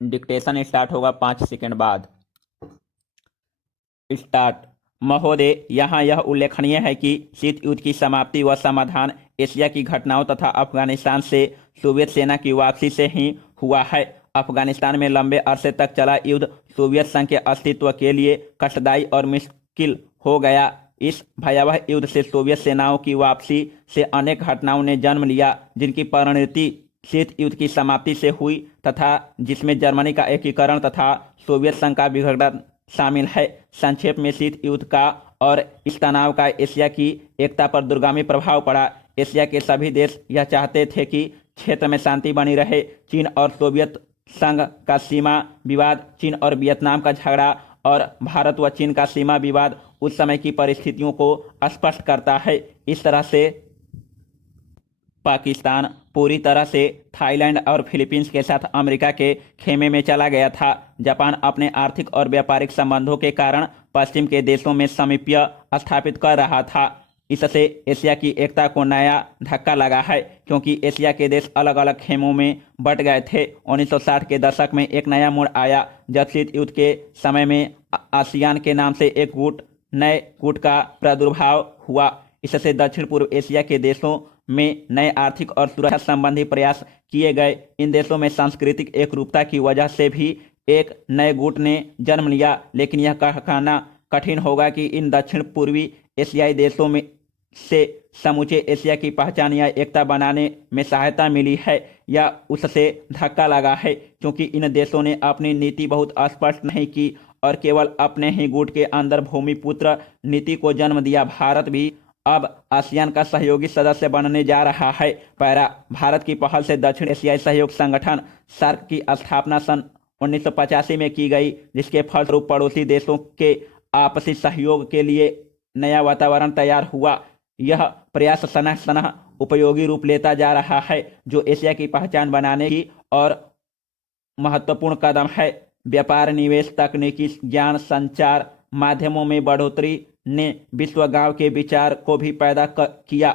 Dictation start होगा 5 second बाद। Start. महोदय, यहाँ यह उल्लेखनीय है कि शीत युद्ध की समाप्ति व समाधान एशिया की घटनाओं तथा अफगानिस्तान से सोवियत सेना की वापसी से ही हुआ है। अफगानिस्तान में लंबे अरसे तक चला युद्ध सोवियत संघ के अस्तित्व के लिए कष्टदायी और मुश्किल हो गया। इस भयावह युद्ध से सोवियत सेनाओं की वापसी से अनेक घटनाओं ने जन्म लिया, जिनकी परिणति शीत युद्ध की समाप्ति से हुई तथा जिसमें जर्मनी का एकीकरण तथा सोवियत संघ का विघटन शामिल है। संक्षेप में शीत युद्ध का और इस तनाव का एशिया की एकता पर दूरगामी प्रभाव पड़ा। एशिया के सभी देश यह चाहते थे कि क्षेत्र में शांति बनी रहे। चीन और सोवियत संघ का सीमा विवाद, चीन और वियतनाम का झगड़ा और भारत व चीन का सीमा विवाद उस समय की परिस्थितियों को स्पष्ट करता है। इस तरह से पाकिस्तान पूरी तरह से थाईलैंड और फिलीपींस के साथ अमेरिका के खेमे में चला गया था। जापान अपने आर्थिक और व्यापारिक संबंधों के कारण पश्चिम के देशों में सामीप्य स्थापित कर रहा था। इससे एशिया की एकता को नया धक्का लगा है, क्योंकि एशिया के देश अलग अलग खेमों में बंट गए थे। 1960 के दशक में एक नया मोड़ आया, जब शीत युद्ध के समय में आसियान के नाम से एक नए गुट का प्रादुर्भाव हुआ। इससे दक्षिण पूर्व एशिया के देशों में नए आर्थिक और सुरक्षा संबंधी प्रयास किए गए। इन देशों में सांस्कृतिक एकरूपता की वजह से भी एक नए गुट ने जन्म लिया, लेकिन यह कहना कठिन होगा कि इन दक्षिण पूर्वी एशियाई देशों में से समूचे एशिया की पहचान या एकता बनाने में सहायता मिली है या उससे धक्का लगा है, क्योंकि इन देशों ने अपनी नीति बहुत स्पष्ट नहीं की और केवल अपने ही गुट के अंदर भूमिपुत्र नीति को जन्म दिया। भारत भी अब आसियान का सहयोगी सदस्य बनने जा रहा है। पैरा। भारत की पहल से दक्षिण एशियाई सहयोग संगठन सार्क की स्थापना सन 1985 में की गई, जिसके फलस्वरूप पड़ोसी देशों के आपसी सहयोग के लिए नया वातावरण तैयार हुआ। यह प्रयास सनह सनह उपयोगी रूप लेता जा रहा है, जो एशिया की पहचान बनाने की और महत्वपूर्ण कदम है। व्यापार, निवेश, तकनीकी ज्ञान, संचार माध्यमों में बढ़ोतरी ने विश्व गांव के विचार को भी पैदा किया।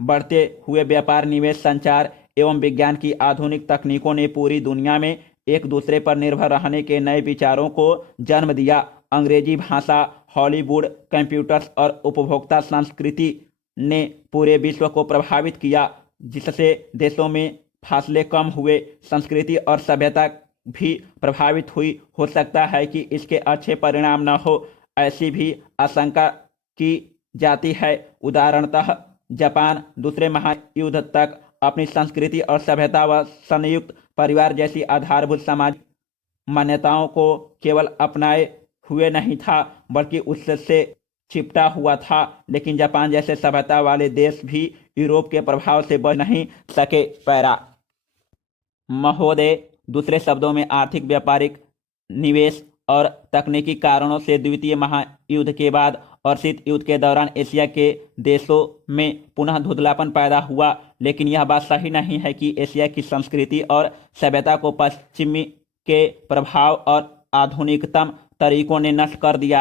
बढ़ते हुए व्यापार, निवेश, संचार एवं विज्ञान की आधुनिक तकनीकों ने पूरी दुनिया में एक दूसरे पर निर्भर रहने के नए विचारों को जन्म दिया। अंग्रेजी भाषा, हॉलीवुड, कंप्यूटर्स और उपभोक्ता संस्कृति ने पूरे विश्व को प्रभावित किया, जिससे देशों में फासले कम हुए, संस्कृति और सभ्यता भी प्रभावित हुई। हो सकता है कि इसके अच्छे परिणाम न हो, ऐसी भी आशंका की जाती है। उदाहरणतः जापान दूसरे महायुद्ध तक अपनी संस्कृति और सभ्यता व संयुक्त परिवार जैसी आधारभूत समाज मान्यताओं को केवल अपनाए हुए नहीं था, बल्कि उससे चिपटा हुआ था। लेकिन जापान जैसे सभ्यता वाले देश भी यूरोप के प्रभाव से बच नहीं सके। पैरा। महोदय, दूसरे शब्दों में आर्थिक, व्यापारिक, निवेश और तकनीकी कारणों से द्वितीय महायुद्ध के बाद और शीत युद्ध के दौरान एशिया के देशों में पुनः धुंधलापन पैदा हुआ। लेकिन यह बात सही नहीं है कि एशिया की संस्कृति और सभ्यता को पश्चिमी के प्रभाव और आधुनिकतम तरीकों ने नष्ट कर दिया।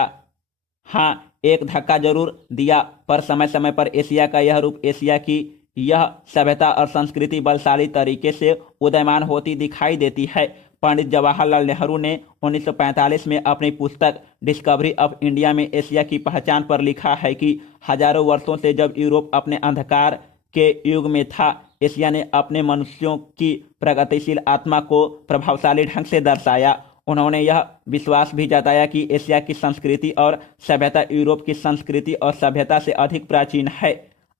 हाँ, एक धक्का जरूर दिया, पर समय समय पर एशिया का यह रूप, एशिया की यह सभ्यता और संस्कृति बलशाली तरीके से उदयमान होती दिखाई देती है। पंडित जवाहरलाल नेहरू ने 1945 में अपनी पुस्तक डिस्कवरी ऑफ इंडिया में एशिया की पहचान पर लिखा है कि हजारों वर्षों से जब यूरोप अपने अंधकार के युग में था, एशिया ने अपने मनुष्यों की प्रगतिशील आत्मा को प्रभावशाली ढंग से दर्शाया। उन्होंने यह विश्वास भी जताया कि एशिया की संस्कृति और सभ्यता यूरोप की संस्कृति और सभ्यता से अधिक प्राचीन है।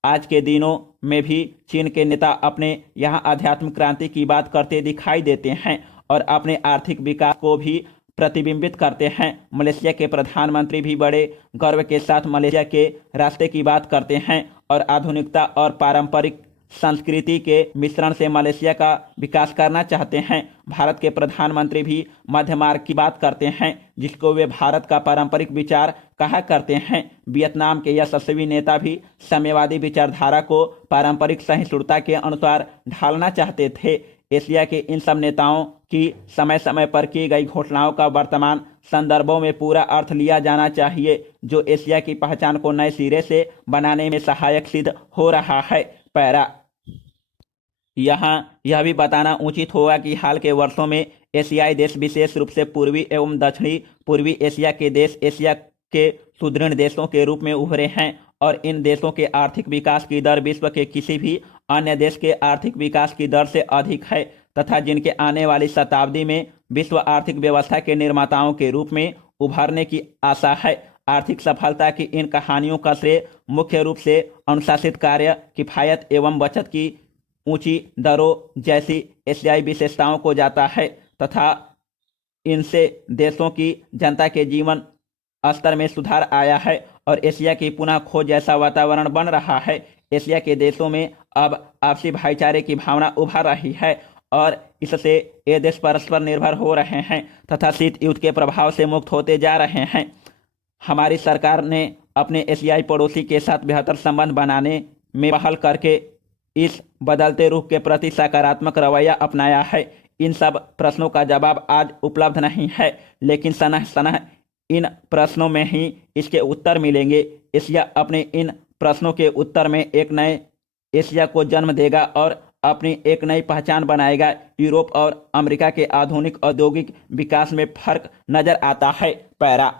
आज के दिनों में भी चीन के नेता अपने यहाँ आध्यात्मिक क्रांति की बात करते दिखाई देते हैं और अपने आर्थिक विकास को भी प्रतिबिंबित करते हैं। मलेशिया के प्रधानमंत्री भी बड़े गर्व के साथ मलेशिया के रास्ते की बात करते हैं और आधुनिकता और पारंपरिक संस्कृति के मिश्रण से मलेशिया का विकास करना चाहते हैं। भारत के प्रधानमंत्री भी मध्य मार्ग की बात करते हैं, जिसको वे भारत का पारंपरिक विचार कहा करते हैं। वियतनाम के यशस्वी नेता भी साम्यवादी विचारधारा को पारंपरिक सहिष्णुता के अनुसार ढालना चाहते थे। एशिया के इन सब नेताओं की समय समय पर की गई घोषणाओं का वर्तमान संदर्भों में पूरा अर्थ लिया जाना चाहिए, जो एशिया की पहचान को नए सिरे से बनाने में सहायक सिद्ध हो रहा है। पैरा। यहाँ यह भी बताना उचित होगा कि हाल के वर्षों में एशियाई देश, विशेष रूप से पूर्वी एवं दक्षिणी पूर्वी एशिया के देश, एशिया के सुदृढ़ देशों के रूप में उभरे हैं और इन देशों के आर्थिक विकास की दर विश्व के किसी भी अन्य देश के आर्थिक विकास की दर से अधिक है तथा जिनके आने वाली शताब्दी में विश्व आर्थिक व्यवस्था के निर्माताओं के रूप में उभरने की आशा है। आर्थिक सफलता की इन कहानियों का श्रेय मुख्य रूप से अनुशासित कार्य, किफायत एवं बचत की ऊंची दरों जैसी एशियाई विशेषताओं को जाता है तथा इनसे देशों की जनता के जीवन स्तर में सुधार आया है और एशिया की पुनः खोज जैसा वातावरण बन रहा है। एशिया के देशों में अब आपसी भाईचारे की भावना उभर रही है और इससे ये देश परस्पर निर्भर हो रहे हैं तथा शीत युद्ध के प्रभाव से मुक्त होते जा रहे हैं। हमारी सरकार ने अपने एशियाई पड़ोसी के साथ बेहतर संबंध बनाने में पहल करके इस बदलते रुख के प्रति सकारात्मक रवैया अपनाया है। इन सब प्रश्नों का जवाब आज उपलब्ध नहीं है, लेकिन सनह सनह इन प्रश्नों में ही इसके उत्तर मिलेंगे। एशिया अपने इन प्रश्नों के उत्तर में एक नए एशिया को जन्म देगा और अपनी एक नई पहचान बनाएगा। यूरोप और अमेरिका के आधुनिक औद्योगिक विकास में फर्क नजर आता है। पैरा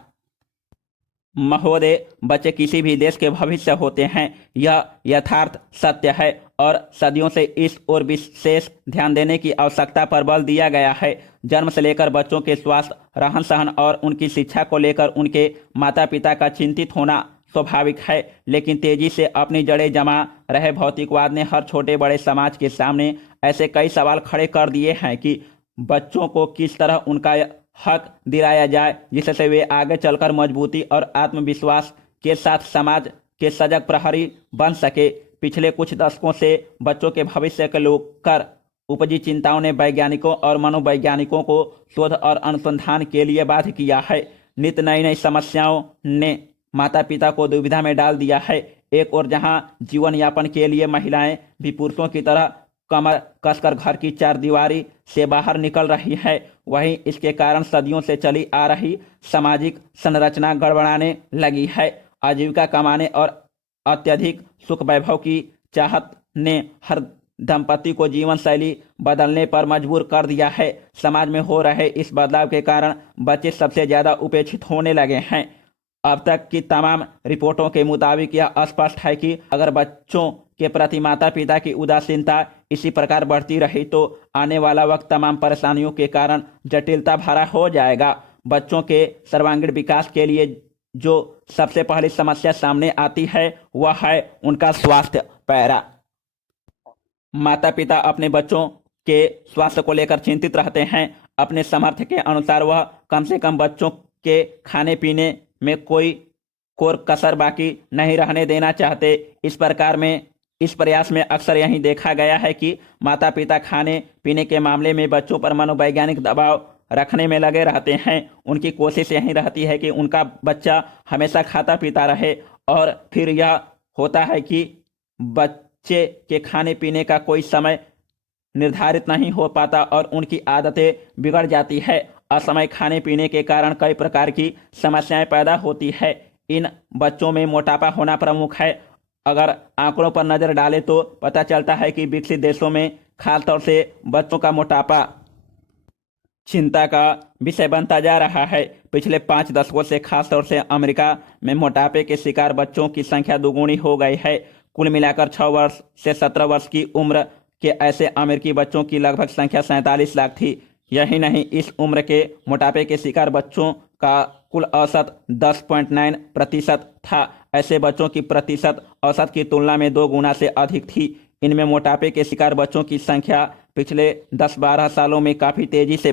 महोदय, बच्चे किसी भी देश के भविष्य होते हैं, यह यथार्थ सत्य है और सदियों से इस ओर विशेष ध्यान देने की आवश्यकता पर बल दिया गया है। जन्म से लेकर बच्चों के स्वास्थ्य, रहन सहन और उनकी शिक्षा को लेकर उनके माता पिता का चिंतित होना स्वाभाविक है, लेकिन तेजी से अपनी जड़ें जमा रहे भौतिकवाद ने हर छोटे बड़े समाज के सामने ऐसे कई सवाल खड़े कर दिए हैं कि बच्चों को किस तरह उनका हक दिलाया जाए जिससे वे आगे चलकर मजबूती और आत्मविश्वास के साथ समाज के सजग प्रहरी बन सके। पिछले कुछ दशकों से बच्चों के भविष्य को लेकर उपजी चिंताओं ने वैज्ञानिकों और मनोवैज्ञानिकों को शोध और अनुसंधान के लिए बाध्य किया है। नित नई नई समस्याओं ने माता पिता को दुविधा में डाल दिया है। एक और जहां जीवन यापन के लिए महिलाएं भी पुरुषों की तरह कमर कसकर घर की चारदीवारी से बाहर निकल रही है, वहीं इसके कारण सदियों से चली आ रही सामाजिक संरचना गड़बड़ाने लगी है। आजीविका कमाने और अत्यधिक सुख वैभव की चाहत ने हर दंपति को जीवन शैली बदलने पर मजबूर कर दिया है। समाज में हो रहे इस बदलाव के कारण बच्चे सबसे ज्यादा उपेक्षित होने लगे हैं। अब तक की तमाम रिपोर्टों के मुताबिक यह स्पष्ट है कि अगर बच्चों के प्रति माता पिता की उदासीनता इसी प्रकार बढ़ती रही तो आने वाला वक्त तमाम परेशानियों के कारण जटिलता भरा हो जाएगा। बच्चों के सर्वांगीण विकास के लिए जो सबसे पहली समस्या सामने आती है वह है उनका स्वास्थ्य। पैरा माता पिता अपने बच्चों के स्वास्थ्य को लेकर चिंतित रहते हैं। अपने सामर्थ्य के अनुसार वह कम से कम बच्चों के खाने पीने में कोई कोर कसर बाकी नहीं रहने देना चाहते। इस प्रयास में अक्सर यही देखा गया है कि माता पिता खाने पीने के मामले में बच्चों पर मनोवैज्ञानिक दबाव रखने में लगे रहते हैं। उनकी कोशिश यही रहती है कि उनका बच्चा हमेशा खाता पीता रहे और फिर यह होता है कि बच्चे के खाने पीने का कोई समय निर्धारित नहीं हो पाता और उनकी आदतें बिगड़ जाती है। असमय खाने पीने के कारण कई प्रकार की समस्याएं पैदा होती है। इन बच्चों में मोटापा होना प्रमुख है। अगर आंकड़ों पर नजर डालें तो पता चलता है कि विकसित देशों में खासतौर से बच्चों का मोटापा चिंता का विषय बनता जा रहा है। पिछले 5 दशकों से खासतौर से अमेरिका में मोटापे के शिकार बच्चों की संख्या दोगुनी हो गई है। कुल मिलाकर 6 वर्ष से 17 वर्ष की उम्र के ऐसे अमेरिकी बच्चों की लगभग संख्या 47 लाख थी। यही नहीं, इस उम्र के मोटापे के शिकार बच्चों का कुल औसत 10.9% था। ऐसे बच्चों की प्रतिशत औसत की तुलना में 2 गुना से अधिक थी। इनमें मोटापे के शिकार बच्चों की संख्या पिछले 10-12 सालों में काफी तेजी से